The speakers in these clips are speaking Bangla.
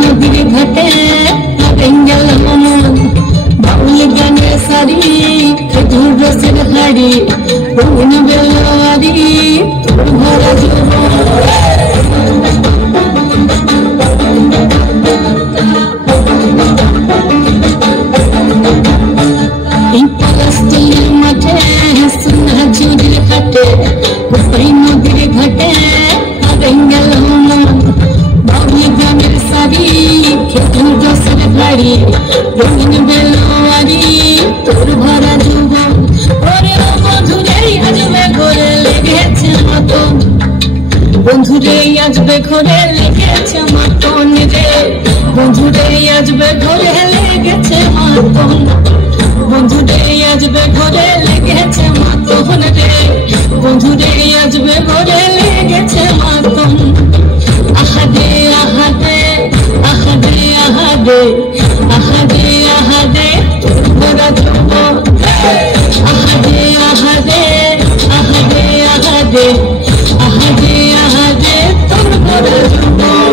নদীর ঘাটে বেঙ্গল বাউল গানে সারি খেজুর রসের হাড়ি বন বেলারি তোর ভরা পলাশতলির মাঠে সোনা ঝুড়ির ঘাটে নদীর ঘাটে বেঙ্গল বাউল গানের সারি খেজুর রসের হাড়ি বন বেলারি তোর ভরা যুবন ওরে বন্ধুরে আসবে ঘরে লেগেছে মতন বন্ধুরে আসবে ঘরে লেগেছে মতন রে বন্ধুরে আসবে ঘরে লেগেছে মতন বন্ধুরে আসবে ঘরে লেগেছে মতন রে বন্ধুরে আসবে ঘরে লেগেছে মতন আহাদে আহাদে আহাদে আহাদে আহাদে আহাদে তোরা যুবন আহাদে আহাদে আহাদে আহাদে আহাদে আহাদে তোর ভরা যুবন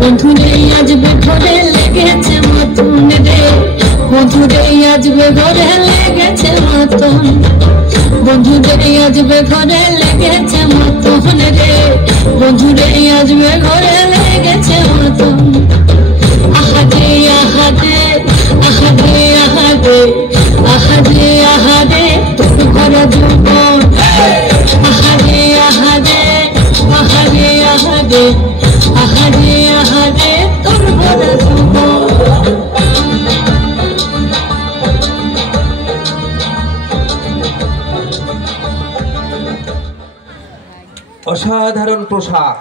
বন্ধুরে আসবে ঘরে লেগেছে মতন রে বন্ধুরে আসবে ঘরে লেগেছে মতন বন্ধুরে আসবে ঘরে লেগেছে মতন রে বন্ধুরে আসবে ঘরে লেগেছে মতন আহাদে আহাদে আহাদে আহাদে আহাদে আহাদে তোর ভরা যুবন আহাদে আহাদে আহাদে আহাদে আহাদে আহাদে তোর ভরা যুবন অসাধারণ পোশাক।